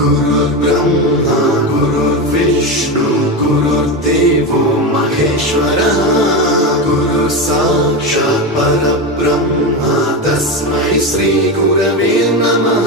गुरुर्ब्रह्मा गुरुर्विष्णु गुरुर्देवो महेश्वरः गुरु साक्षात् परब्रह्म तस्मै श्री गुरवे नमः।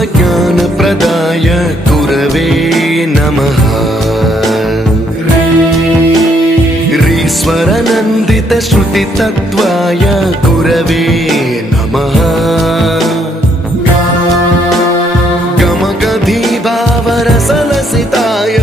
ज्ञान प्रदाय गुरवे नमः। ईश्वर नंदित श्रुति तत्वाय गुरवे नमः। गमगधी भावरसलसिताय